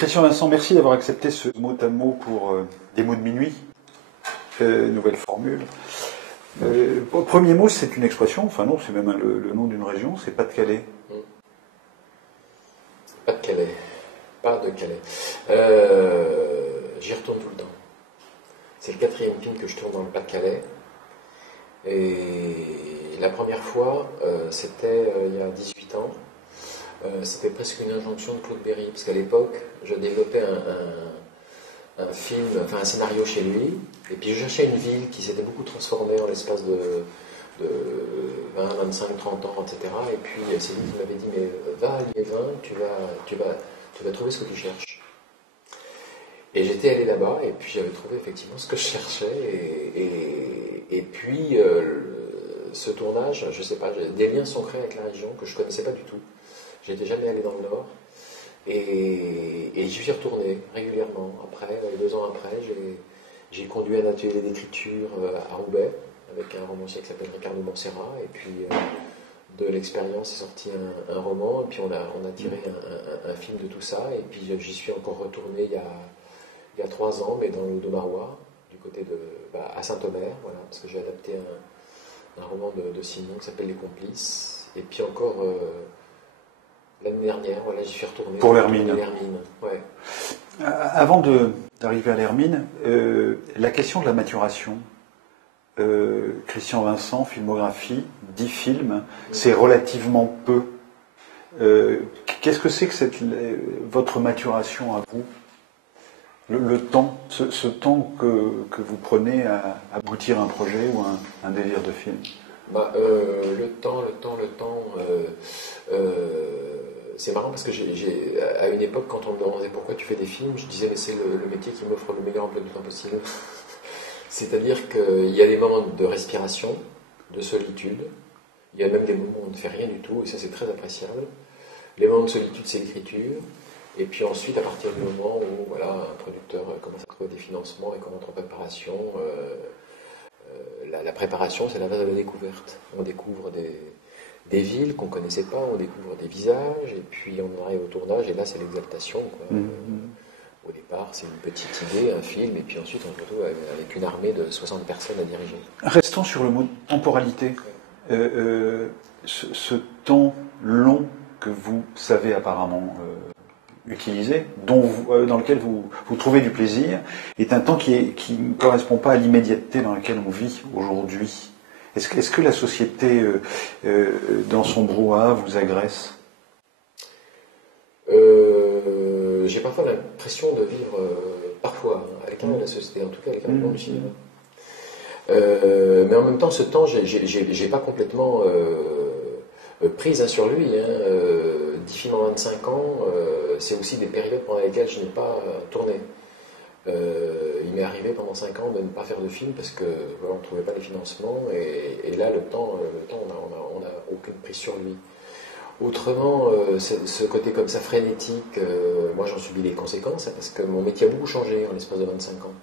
Christian Vincent, merci d'avoir accepté ce mot à mot pour des mots de minuit, nouvelle formule. Premier mot, c'est une expression, enfin non, c'est même le nom d'une région, c'est Pas-de-Calais. Pas-de-Calais, Pas-de-Calais. J'y retourne tout le temps. C'est le 4e film que je tourne dans le Pas-de-Calais. Et la première fois, c'était il y a 18 ans. C'était presque une injonction de Claude Berry, parce qu'à l'époque, je développais un film, enfin un scénario chez lui, et puis je cherchais une ville qui s'était beaucoup transformée en l'espace de 20, 25, 30 ans, etc. Et puis c'est lui qui m'avait dit, mais va à Liévin, tu vas trouver ce que tu cherches. Et j'étais allé là-bas, et puis j'avais trouvé effectivement ce que je cherchais, et puis ce tournage, je sais pas, des liens sont créés avec la région que je connaissais pas du tout. J'étais jamais allé dans le Nord, et j'y suis retourné régulièrement. Après, 2 ans après, j'ai conduit un atelier d'écriture à Roubaix, avec un romancier qui s'appelle Ricardo Montserrat, et puis de l'expérience est sorti un roman, et puis on a tiré un film de tout ça, et puis j'y suis encore retourné il y a 3 ans, mais dans le Haut-de-Marois, du côté à Saint-Omer, voilà, parce que j'ai adapté un roman de Simon qui s'appelle Les Complices, et puis encore l'année dernière, voilà, j'y suis retourné. Pour l'Hermine. Ouais. Avant d'arriver à l'Hermine, la question de la maturation. Christian Vincent, filmographie, 10 films, c'est relativement peu. Qu'est-ce que c'est que votre maturation à vous? Le temps, ce temps que vous prenez à aboutir un projet ou un délire de film? Le temps, c'est marrant parce que à une époque, quand on me demandait pourquoi tu fais des films, je disais mais c'est le métier qui m'offre le meilleur emploi du temps possible. C'est-à-dire qu'il y a des moments de respiration, de solitude, il y a même des moments où on ne fait rien du tout, et ça c'est très appréciable. Les moments de solitude, c'est l'écriture, et puis ensuite, à partir du moment où voilà, un producteur commence à trouver des financements et commence en préparation, la préparation, c'est la base de la découverte. On découvre des villes qu'on ne connaissait pas, on découvre des visages, et puis on arrive au tournage, et là c'est l'exaltation, quoi. Au départ, c'est une petite idée, un film, et puis ensuite on se retrouve avec une armée de 60 personnes à diriger. Restons sur le mot temporalité. Ce temps long que vous savez apparemment utiliser, dans lequel vous trouvez du plaisir, est un temps qui ne correspond pas à l'immédiateté dans laquelle on vit aujourd'hui. Est-ce que la société, dans son brouhaha, vous agresse? J'ai parfois l'impression de vivre, parfois, avec la société, en tout cas avec un monde du cinéma. Mais en même temps, ce temps, j'ai pas complètement prise sur lui. 10 films en 25 ans, c'est aussi des périodes pendant lesquelles je n'ai pas tourné. Il m'est arrivé pendant 5 ans de ne pas faire de film parce que voilà, on ne trouvait pas les financements, et là, le temps on n'a aucune prise sur lui. Autrement, ce côté comme ça frénétique, moi j'en subis les conséquences, parce que mon métier a beaucoup changé en l'espace de 25 ans.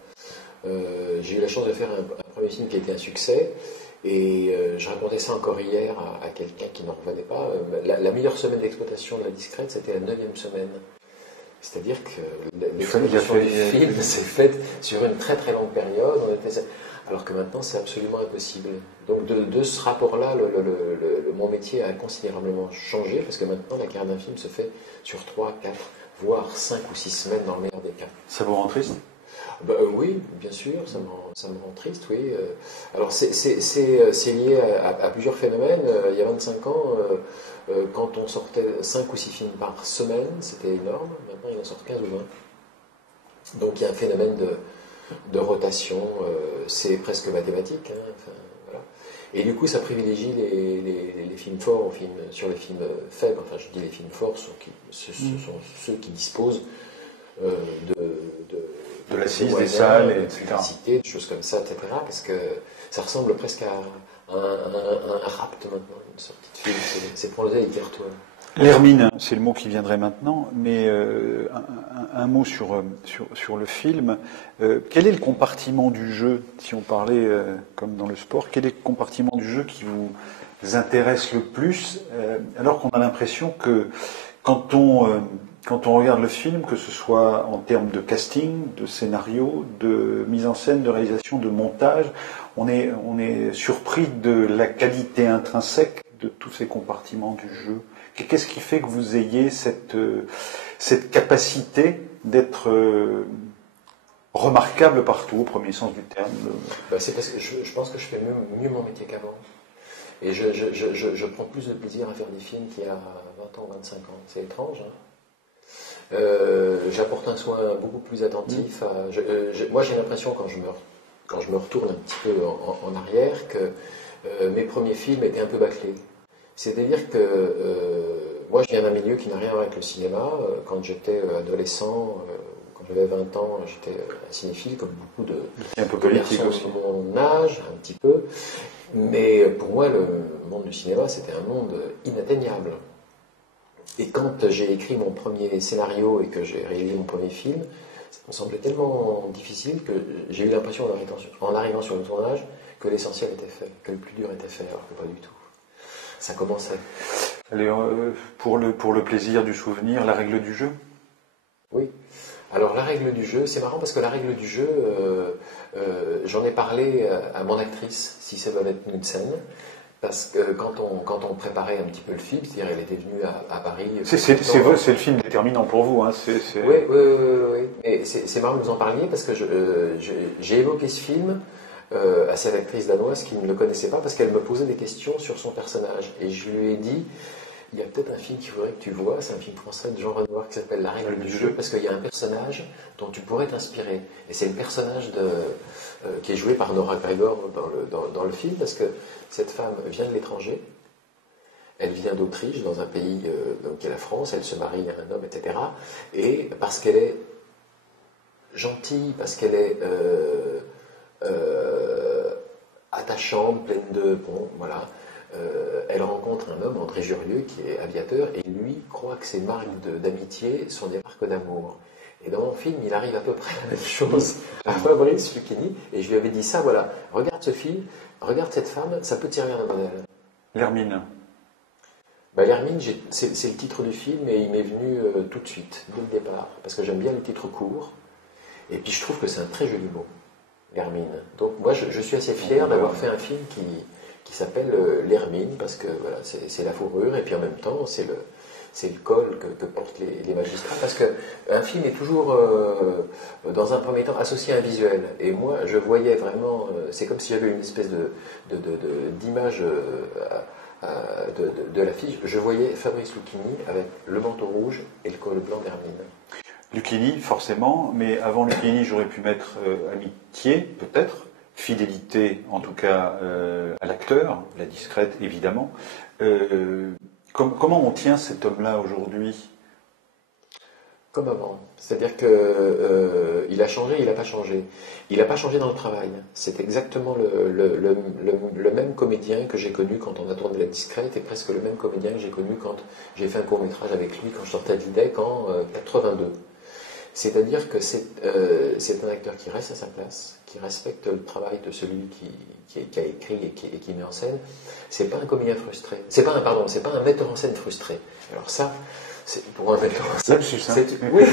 J'ai eu la chance de faire un premier film qui a été un succès, et je racontais ça encore hier à quelqu'un qui n'en revenait pas. La meilleure semaine d'exploitation de La Discrète, c'était la 9e semaine. C'est-à-dire que l'exploitation du film s'est faite sur une très très longue période, alors que maintenant c'est absolument impossible. Donc de ce rapport-là, mon métier a considérablement changé, parce que maintenant la carrière d'un film se fait sur 3, 4, voire 5 ou 6 semaines dans le meilleur des cas. Ça vous rend triste? Oui, bien sûr, ça me rend triste, oui. Alors c'est lié à plusieurs phénomènes. Il y a 25 ans, quand on sortait 5 ou 6 films par semaine, c'était énorme. Maintenant, il en sort 15 ou 20. Donc il y a un phénomène de rotation, c'est presque mathématique. Voilà. Et du coup, ça privilégie les films forts sur les films faibles. Enfin, je dis les films forts, ce sont ceux qui disposent de l'assise, des salles, etc. Des choses comme ça, etc. Parce que ça ressemble presque à un rapt maintenant, une sortie de film. C'est prosaïque et virtuel. L'Hermine, c'est le mot qui viendrait maintenant, mais un mot sur le film. Quel est le compartiment du jeu, si on parlait comme dans le sport, quel est le compartiment du jeu qui vous intéresse le plus, alors qu'on a l'impression que quand on quand on regarde le film, que ce soit en termes de casting, de scénario, de mise en scène, de réalisation, de montage, on est surpris de la qualité intrinsèque de tous ces compartiments du jeu. Qu'est-ce qui fait que vous ayez cette capacité d'être remarquable partout, au premier sens du terme? C'est parce que je pense que je fais mieux mon métier qu'avant. Et je prends plus de plaisir à faire des films qu'il y a 20 ans, 25 ans. C'est étrange, hein. J'apporte un soin beaucoup plus attentif. Moi, j'ai l'impression, quand je me retourne un petit peu en arrière, que mes premiers films étaient un peu bâclés. C'est-à-dire que moi, je viens d'un milieu qui n'a rien à voir avec le cinéma. Quand j'étais adolescent, quand j'avais 20 ans, j'étais un cinéphile, comme beaucoup de garçons de mon âge, un petit peu. Mais pour moi, le monde du cinéma, c'était un monde inatteignable. Et quand j'ai écrit mon premier scénario et que j'ai réalisé mon premier film, ça me semblait tellement difficile que j'ai eu l'impression en arrivant sur le tournage que l'essentiel était fait, que le plus dur était fait, alors que pas du tout. Ça commençait. Allez, pour le plaisir du souvenir, la règle du jeu? Oui. Alors la règle du jeu, c'est marrant parce que la règle du jeu, j'en ai parlé à mon actrice, Cissé Knudsen. Parce que quand on préparait un petit peu le film, c'est-à-dire elle était venue à Paris. C'est le film déterminant pour vous, hein. Oui. Et c'est marrant que vous en parliez parce que j'ai évoqué ce film à cette actrice danoise qui ne le connaissait pas parce qu'elle me posait des questions sur son personnage. Et je lui ai dit, il y a peut-être un film qu'il faudrait que tu vois, c'est un film français de Jean Renoir qui s'appelle La règle du jeu, parce qu'il y a un personnage dont tu pourrais t'inspirer. Et c'est le personnage qui est joué par Nora Gregor dans le film, parce que cette femme vient de l'étranger, elle vient d'Autriche, dans un pays qui est la France, elle se marie à un homme, etc. Et parce qu'elle est gentille, parce qu'elle est attachante, pleine de... Bon, voilà. Elle rencontre un homme, André Jurieu, qui est aviateur, et lui croit que ces marques d'amitié sont des marques d'amour. Et dans mon film, il arrive à peu près la même chose à Fabrice Lucchini, et je lui avais dit ça, voilà, regarde ce film, regarde cette femme, ça peut te servir d'un modèle. L'Hermine. L'Hermine, c'est le titre du film, et il m'est venu tout de suite, dès le départ, parce que j'aime bien les titres courts, et puis je trouve que c'est un très joli mot, l'Hermine. Donc moi, je suis assez fier d'avoir fait un film qui s'appelle l'Hermine, parce que voilà, c'est la fourrure, et puis en même temps, c'est le col que portent les magistrats, parce qu'un film est toujours, dans un premier temps, associé à un visuel. Et moi, je voyais vraiment, c'est comme si j'avais une espèce d'image de l'affiche. Je voyais Fabrice Lucchini avec le manteau rouge et le col blanc d'Hermine. Lucchini, forcément, mais avant Lucchini, j'aurais pu mettre amitié, peut-être. Fidélité, en tout cas, à l'acteur, la discrète, évidemment. Comment on tient cet homme-là aujourd'hui? Comme avant. C'est-à-dire qu'il a changé, il n'a pas changé. Il n'a pas changé dans le travail. C'est exactement le même comédien que j'ai connu quand on a tourné La Discrète, et presque le même comédien que j'ai connu quand j'ai fait un court-métrage avec lui quand je sortais de l'IDEC en 82. C'est-à-dire que c'est un acteur qui reste à sa place, qui respecte le travail de celui qui a écrit et qui met en scène. C'est pas un comédien frustré. C'est pas un metteur en scène frustré. Alors ça, c'est pour un metteur en scène. Oui.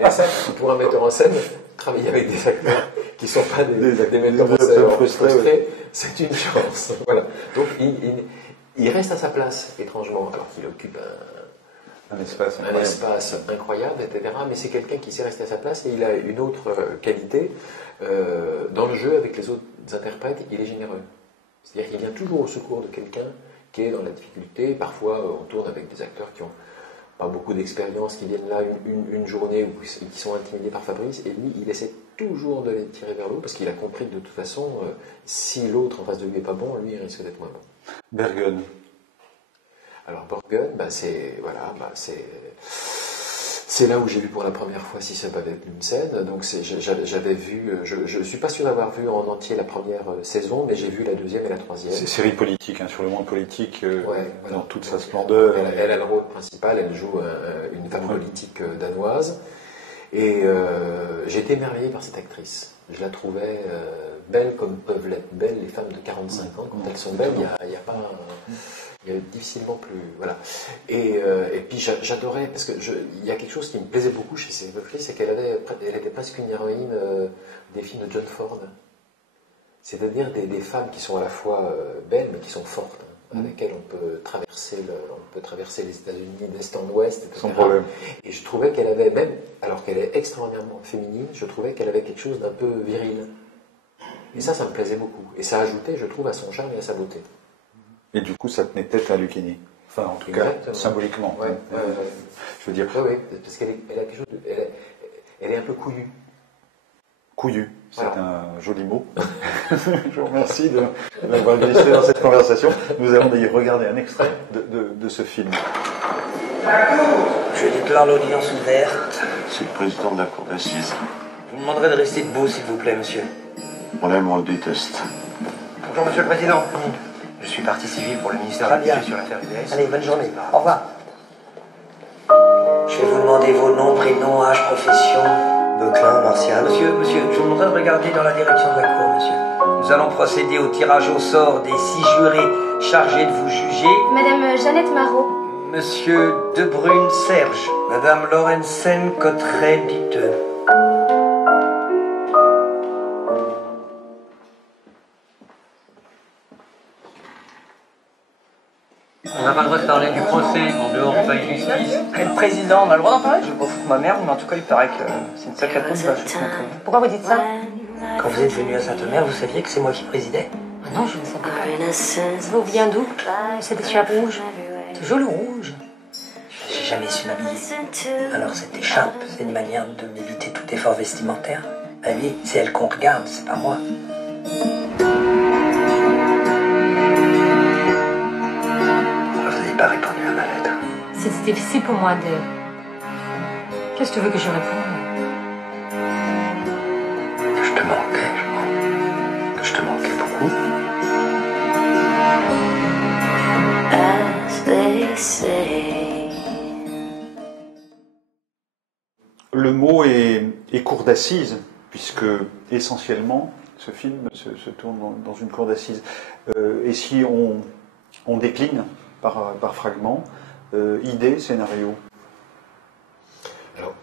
Et ça, pour un metteur en scène, travailler avec des acteurs qui sont pas des metteurs en scène frustrés, c'est une chance. Voilà. Donc il reste à sa place, étrangement, alors qu'il occupe un espace incroyable, etc. Mais c'est quelqu'un qui sait rester à sa place, et il a une autre qualité. Dans le jeu, avec les autres interprètes, il est généreux. C'est-à-dire qu'il vient toujours au secours de quelqu'un qui est dans la difficulté. Parfois, on tourne avec des acteurs qui n'ont pas beaucoup d'expérience, qui viennent là une journée ou qui sont intimidés par Fabrice, et lui, il essaie toujours de les tirer vers le haut, parce qu'il a compris que de toute façon, si l'autre en face de lui n'est pas bon, lui, il risque d'être moins bon. Bergen. Alors Borgen, c'est là où j'ai vu pour la première fois Si ça peut être une scène. Donc j'avais vu, je ne suis pas sûr d'avoir vu en entier la première saison, mais j'ai vu la deuxième et la troisième. C'est série politique, hein, sur le monde politique, dans toute sa splendeur. Elle a le rôle principal, elle joue une femme politique danoise, et j'ai été émerveillé par cette actrice. Je la trouvais belles comme peuvent l'être belles les femmes de 45 ans. Quand elles sont belles, il y a pas... Il y a difficilement plus... Voilà. Et puis j'adorais, parce que il y a quelque chose qui me plaisait beaucoup chez ces Buffy, c'est qu'elle était presque une héroïne des films de John Ford. C'est-à-dire des femmes qui sont à la fois belles, mais qui sont fortes, avec lesquelles on peut traverser les États-Unis d'est en ouest, etc. Sans problème. Et je trouvais qu'elle avait, même alors qu'elle est extraordinairement féminine, je trouvais qu'elle avait quelque chose d'un peu viril. Et ça me plaisait beaucoup. Et ça ajoutait, je trouve, à son charme et à sa beauté. Et du coup, ça tenait tête à Lucchini. Enfin, en tout Exactement. cas, symboliquement. Ouais, je veux dire. Oui, parce qu'elle a quelque chose elle est un peu couillue. Couillu, c'est Voilà. un joli mot. Je vous remercie de m'avoir glissé dans cette conversation. Nous allons d'ailleurs regarder un extrait de ce film. Je déclare l'audience ouverte. C'est le président de la cour d'assises. Je vous demanderai de rester debout, s'il vous plaît, monsieur. On aime, on le déteste. Bonjour, monsieur le président. Je suis partie civile pour le ministère public sur l'affaire UBS. Allez, bonne journée. Au revoir. Je vais vous demander vos noms, prénoms, âge, profession. Beuclin, Martial. Monsieur, je vous demanderai de regarder dans la direction de la cour, monsieur. Nous allons procéder au tirage au sort des 6 jurés chargés de vous juger. Madame Jeannette Marot. Monsieur Debrune Serge. Madame Lorenzen Cotterel Diteux. On n'a pas le droit de parler du procès en dehors du palais de justice. Et le président, on a le droit d'en parler? Je vais pas foutre ma merde, mais en tout cas, il paraît que c'est une sacrée poule vache. Pourquoi vous dites ça? Quand vous êtes venu à Sainte-Mère, vous saviez que c'est moi qui présidais? Ah non, je ne savais pas. Ça vous vient d'où? Cette écharpe rouge. Toujours le rouge. J'ai jamais su m'habiller. Alors cette écharpe, c'est une manière de m'éviter tout effort vestimentaire. Ma vie, c'est elle qu'on regarde, c'est pas moi. Pourquoi vous n'avez pas répondu à ma lettre? C'est difficile pour moi de... Qu'est-ce que tu veux que je réponde? Que je te manquais, je crois. Que je te manquais beaucoup. As they say. Le mot est cour d'assises, puisque essentiellement, ce film se tourne dans une cour d'assises. Et si on décline par fragments, idée, scénario. Alors,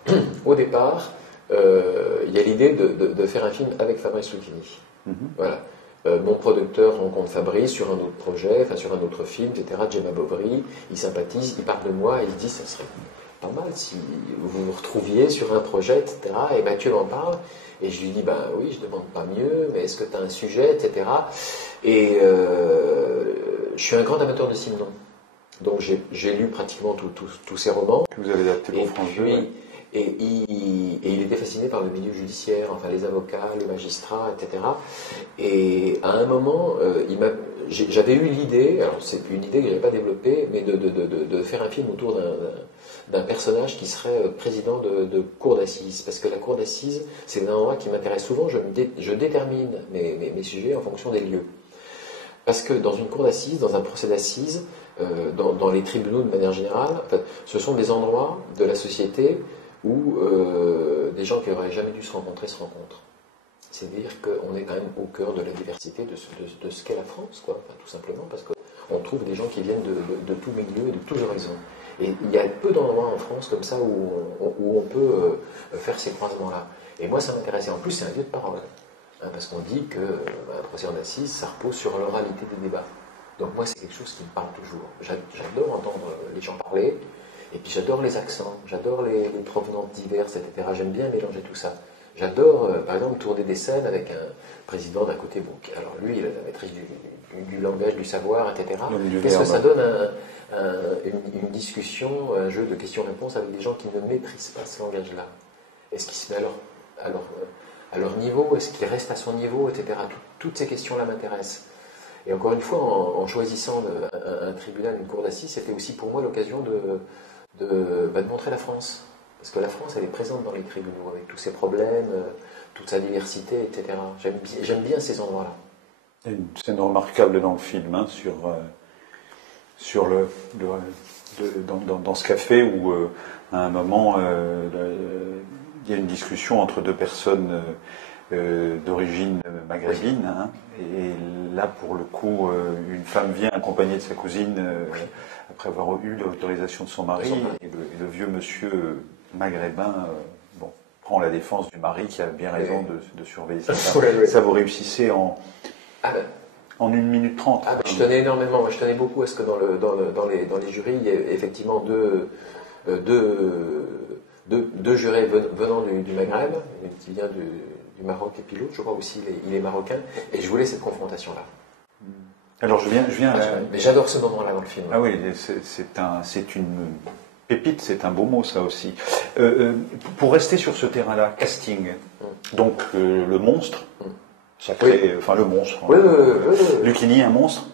au départ, il y a l'idée de faire un film avec Fabrice Lucchini. Voilà. Mon producteur rencontre Fabrice sur un autre projet, enfin sur un autre film, etc. Gemma Bovary, il sympathise, il parle de moi, et il dit ça serait pas mal si vous vous retrouviez sur un projet, etc. Et Mathieu m'en parle, et je lui dis, ben oui, je demande pas mieux, mais est-ce que tu as un sujet, etc. Et je suis un grand amateur de Simenon. Donc j'ai lu pratiquement tous ses romans. Que vous avez adapté pour France 2. Et il était fasciné par le milieu judiciaire, enfin les avocats, les magistrats, etc. Et à un moment, j'avais eu l'idée, alors c'est une idée que je n'avais pas développée, mais de faire un film autour d'un personnage qui serait président de cour d'assises. Parce que la cour d'assises, c'est un endroit qui m'intéresse souvent, je détermine mes sujets en fonction des lieux. Parce que dans une cour d'assises, dans un procès d'assises, dans les tribunaux de manière générale, en fait, ce sont des endroits de la société où des gens qui n'auraient jamais dû se rencontrer se rencontrent. C'est-à-dire qu'on est quand même au cœur de la diversité de ce qu'est la France, quoi. Enfin, tout simplement parce qu'on trouve des gens qui viennent de tous milieux et de tous horizons. Et il y a peu d'endroits en France comme ça où on peut faire ces croisements-là. Et moi, ça m'intéressait. En plus, c'est un lieu de parole. Parce qu'on dit qu'un procès en assises, ça repose sur l'oralité des débats. Donc moi, c'est quelque chose qui me parle toujours. J'adore entendre les gens parler. Et puis j'adore les accents, j'adore les provenances diverses, etc. J'aime bien mélanger tout ça. J'adore, par exemple, tourner des scènes avec un président d'un côté. Bon, alors lui, il a la maîtrise du langage, du savoir, etc. Qu'est-ce que ça donne une discussion, un jeu de questions-réponses avec des gens qui ne maîtrisent pas ce langage-là? Est-ce qu'il se met à leur niveau? Est-ce qu'il reste à son niveau, etc. Toutes ces questions-là m'intéressent. Et encore une fois, en choisissant un tribunal, une cour d'assises, c'était aussi pour moi l'occasion de montrer la France. Parce que la France, elle est présente dans les tribunaux, avec tous ses problèmes, toute sa diversité, etc. J'aime bien ces endroits-là. Il y a une scène remarquable dans le film, hein, dans ce café où, à un moment, il y a une discussion entre deux personnes d'origine maghrébine. Hein, et là, pour le coup, une femme vient accompagnée de sa cousine après avoir eu l'autorisation de son mari. Et le vieux monsieur maghrébin bon, prend la défense du mari qui a bien raison de surveiller ça. Ça, vous réussissez en 1 minute 30. Ah, je tenais énormément, moi je tenais beaucoup à ce que dans les jurys, il y ait effectivement deux jurés venant du Maghreb, une qui vient du Maroc et puis l'autre, je crois aussi, il est marocain, et je voulais cette confrontation-là. Alors je viens mais j'adore ce moment-là dans le film. Ah oui, c'est une pépite, c'est un beau mot ça aussi. Pour rester sur ce terrain-là, casting, donc le monstre, sacré, enfin le monstre, Lucchini, un monstre,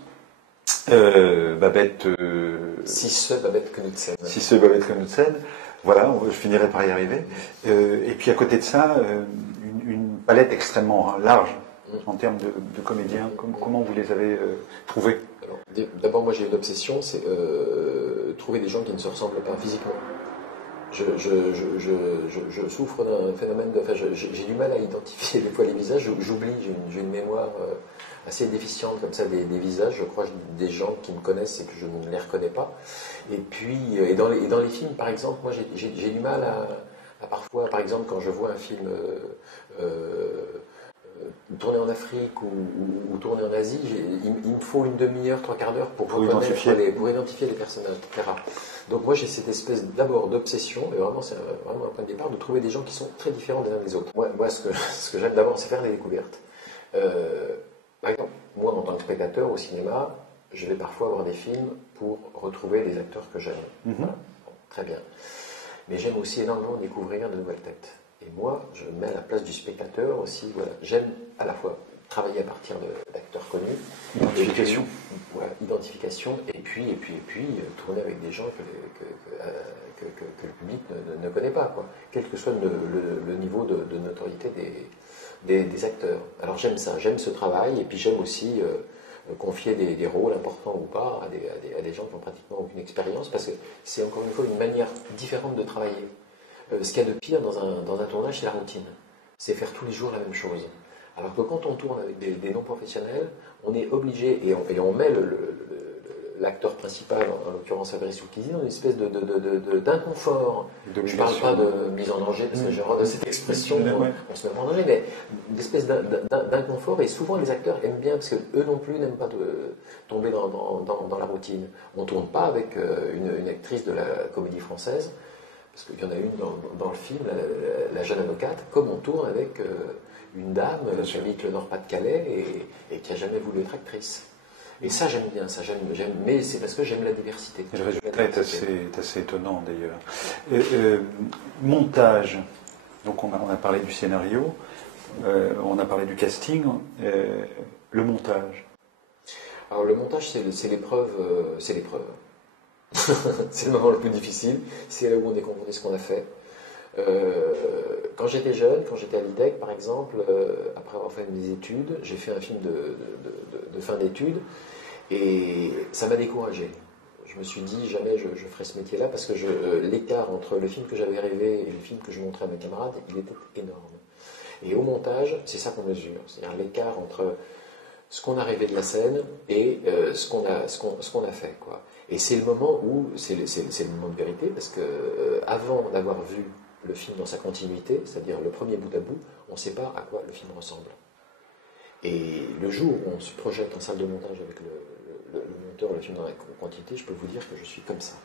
Babette... Cisse Babette Knudsen. Cisse Babette Knudsen, voilà, je finirai par y arriver. Et puis à côté de ça, une palette extrêmement large en termes de comédiens. Comment vous les avez trouvés? D'abord, moi j'ai une obsession, c'est trouver des gens qui ne se ressemblent pas physiquement. Je souffre d'un phénomène j'ai du mal à identifier des fois les visages, j'oublie, j'ai une mémoire assez déficiente comme ça des visages, je crois des gens qui me connaissent et que je ne les reconnais pas. Et puis, dans les films par exemple, moi j'ai du mal à parfois, par exemple quand je vois un film tourné en Afrique ou tourné en Asie, il me faut une demi-heure, 3/4 d'heure pour identifier les personnages, etc. Donc moi j'ai cette espèce d'abord d'obsession, et vraiment c'est vraiment un point de départ, de trouver des gens qui sont très différents des uns des autres. Moi ce que j'aime d'abord, c'est faire des découvertes. Par exemple, moi en tant que spectateur au cinéma, je vais parfois voir des films pour retrouver des acteurs que j'aime. Voilà. Bon, très bien. Mais j'aime aussi énormément découvrir de nouvelles têtes. Et moi, je me mets à la place du spectateur aussi. Voilà. J'aime à la fois travailler à partir d'acteurs connus, identification, identification, et puis tourner avec des gens que le public ne connaît pas, quoi. Quel que soit le niveau de notoriété des acteurs. Alors j'aime ça, j'aime ce travail, et puis j'aime aussi confier des rôles importants ou pas à des gens qui n'ont pratiquement aucune expérience, parce que c'est encore une fois une manière différente de travailler. Ce qu'il y a de pire dans un tournage, c'est la routine. C'est faire tous les jours la même chose. Alors que quand on tourne avec des non-professionnels, on est obligé, et on met l'acteur principal, en l'occurrence Fabrice Lucchini, dans une espèce d'inconfort. Je ne parle pas de mise en danger, parce que j'ai horreur de cette expression, on se met en danger, mais une espèce d'inconfort, et souvent les acteurs aiment bien, parce qu'eux non plus n'aiment pas tomber dans la routine. On ne tourne pas avec une actrice de la comédie française, parce qu'il y en a une dans le film, la jeune avocate, comme on tourne avec une dame qui habite le Nord-Pas-de-Calais et qui n'a jamais voulu être actrice. Et ça, j'aime bien, mais c'est parce que j'aime la diversité. Le résultat est assez étonnant d'ailleurs. Montage, donc on a parlé du scénario, on a parlé du casting, le montage. Alors le montage, c'est l'épreuve. C'est le moment le plus difficile, c'est là où on est confronté à ce qu'on a fait. Quand j'étais jeune, quand j'étais à l'IDEC par exemple, après avoir fait mes études, j'ai fait un film de fin d'études et ça m'a découragé. Je me suis dit jamais je ferai ce métier-là parce que l'écart entre le film que j'avais rêvé et le film que je montrais à mes camarades, il était énorme. Et au montage, c'est ça qu'on mesure, c'est-à-dire l'écart entre ce qu'on a rêvé de la scène et ce qu'on a fait, quoi. Et c'est le moment où, c'est le moment de vérité, parce que avant d'avoir vu le film dans sa continuité, c'est-à-dire le premier bout à bout, on ne sait pas à quoi le film ressemble. Et le jour où on se projette en salle de montage avec le monteur, le film dans la continuité, je peux vous dire que je suis comme ça.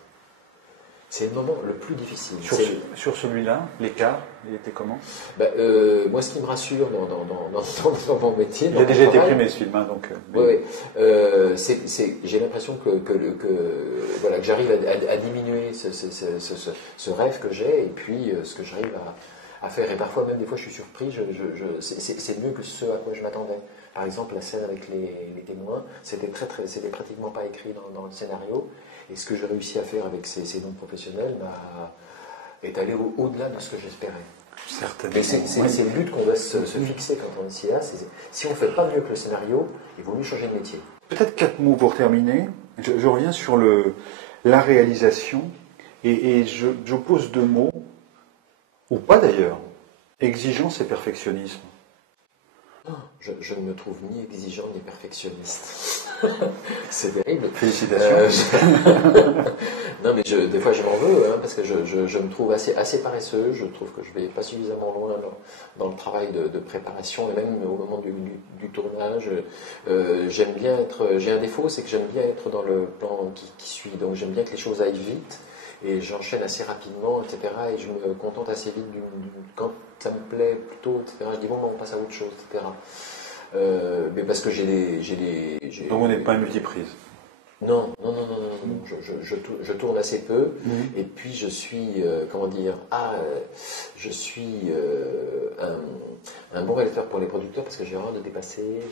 C'est le moment le plus difficile. Sur celui-là, l'écart, il était comment? Moi, ce qui me rassure dans mon métier... Il a déjà été primé ce film, hein, donc... Oui. J'ai l'impression que j'arrive à diminuer ce rêve que j'ai, et puis ce que j'arrive à faire. Et parfois, même des fois, je suis surpris, c'est mieux que ce à quoi je m'attendais. Par exemple, la scène avec les témoins, c'était pratiquement pas écrit dans le scénario. Et ce que j'ai réussi à faire avec ces noms professionnels est allé au-delà de ce que j'espérais. Certainement. Mais c'est le but qu'on doit se fixer quand on est cinéaste. Si on ne fait pas mieux que le scénario, il vaut mieux changer de métier. Peut-être 4 mots pour terminer. Je reviens sur la réalisation et je pose 2 mots, ou pas d'ailleurs, exigence et perfectionnisme. Je ne me trouve ni exigeant ni perfectionniste. C'est terrible. Félicitations. Non, mais des fois je m'en veux, hein, parce que je me trouve assez paresseux. Je trouve que je ne vais pas suffisamment loin dans le travail de préparation, et même au moment du tournage. J'aime bien être. J'ai un défaut, c'est que j'aime bien être dans le plan qui suit. Donc j'aime bien que les choses aillent vite. Et j'enchaîne assez rapidement, etc. Et je me contente assez vite quand ça me plaît plutôt, etc. Je dis bon, on passe à autre chose, etc. Mais parce que j'ai des. Donc on n'est pas une multiprise. Non. Je tourne assez peu. Et puis je suis, je suis un bon réalisateur pour les producteurs parce que j'ai horreur de dépasser,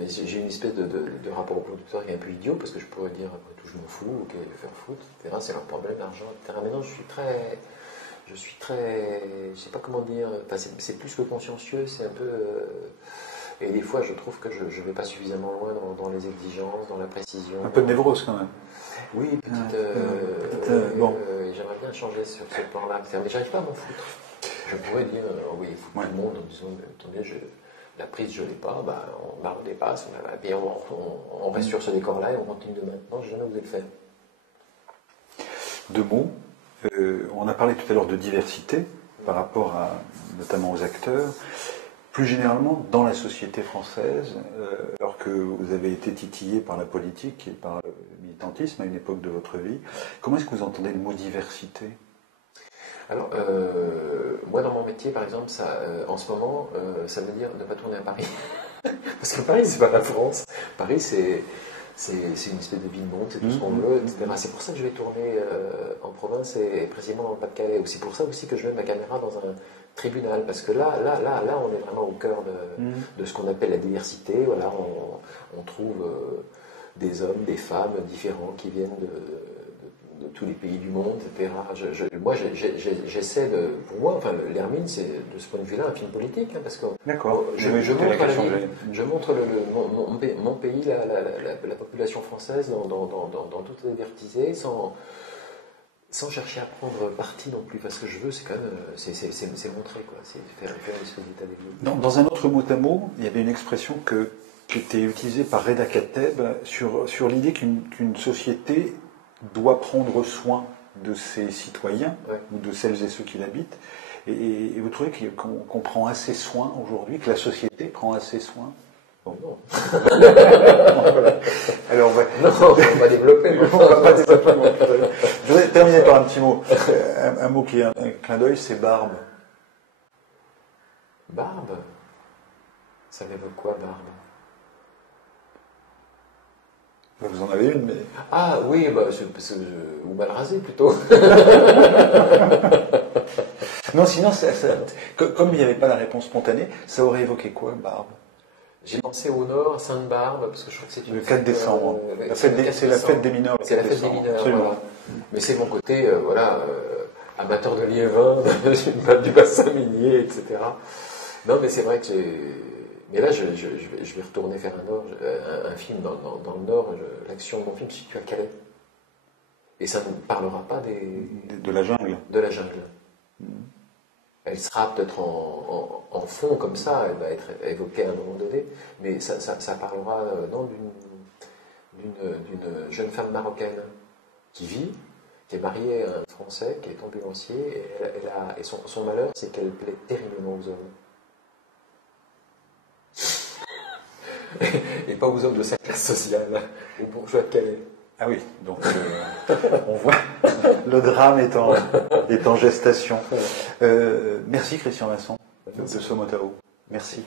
mais j'ai une espèce de rapport au producteur qui est un peu idiot parce que je pourrais dire après tout je m'en fous, ok, je vais faire foutre, etc. C'est leur problème, l'argent, etc. Mais non, je suis très, je sais pas comment dire, enfin, c'est plus que consciencieux, c'est un peu, et des fois je trouve que je vais pas suffisamment loin dans les exigences, dans la précision. Un peu de névrose quand même. Oui, bon. J'aimerais bien changer sur ce plan-là, mais j'arrive pas à m'en foutre. Je pourrais dire, oui, il faut tout le monde en disant, attendez, la prise, je ne l'ai pas, on la redépasse, et on reste sur ce décor-là et on continue de maintenant, je n'ai jamais osé le faire. Deux mots. On a parlé tout à l'heure de diversité par rapport notamment aux acteurs. Plus généralement, dans la société française, alors que vous avez été titillé par la politique et par le militantisme à une époque de votre vie, comment est-ce que vous entendez le mot diversité ? Alors, moi dans mon métier, par exemple, en ce moment, ça veut dire ne pas tourner à Paris. Parce que Paris, c'est pas la France. Paris, c'est une espèce de ville-monde, c'est tout ce qu'on veut, etc. C'est pour ça que je vais tourner en province et précisément dans le Pas-de-Calais. C'est pour ça aussi que je mets ma caméra dans un tribunal. Parce que là, on est vraiment au cœur de ce qu'on appelle la diversité. Voilà, on trouve des hommes, des femmes différents qui viennent de tous les pays du monde, etc. Moi, j'essaie de... Pour moi, enfin, l'Hermine, c'est de ce point de vue-là un film politique, hein, parce que d'accord. Je montre mon pays, la population française dans toute sa diversité, sans chercher à prendre parti non plus. Parce que je veux, c'est quand même... C'est montrer, quoi. C'est faire une espèce d'état des lieux. Dans un autre mot à mot, il y avait une expression qui était utilisée par Reda Kateb sur l'idée qu'une société doit prendre soin de ses citoyens ou de celles et ceux qui l'habitent. Et vous trouvez qu'on prend assez soin aujourd'hui, que la société prend assez soin? Bon. Non. Alors on va développer. Je voudrais terminer par un petit mot. Un mot qui est un clin d'œil, c'est barbe. Barbe? Ça m'évoque quoi, barbe? Vous en avez une, mais... Ah oui, ou mal rasé plutôt. Non, sinon, comme il n'y avait pas la réponse spontanée, ça aurait évoqué quoi, barbe? J'ai pensé au nord, Sainte-Barbe, parce que je crois que c'est une... Le 4 décembre. C'est la fête des mineurs. C'est la fête des mineurs, voilà. Mais c'est mon côté, amateur de liévin, du bassin minier, etc. Non, mais c'est vrai que Mais là, je vais retourner faire un film dans le Nord. L'action de mon film se situe à Calais. Et ça ne parlera pas de la jungle. De la jungle. Elle sera peut-être en fond comme ça, elle va être évoquée à un moment donné, mais ça parlera d'une jeune femme marocaine qui est mariée à un Français, qui est ambulancier, et son malheur, c'est qu'elle plaît terriblement aux hommes. Et pas aux hommes de sa classe sociale, aux bourgeois de Calais. Ah oui, donc on voit le drame est en gestation. Merci Christian Vincent de Somotao. Merci.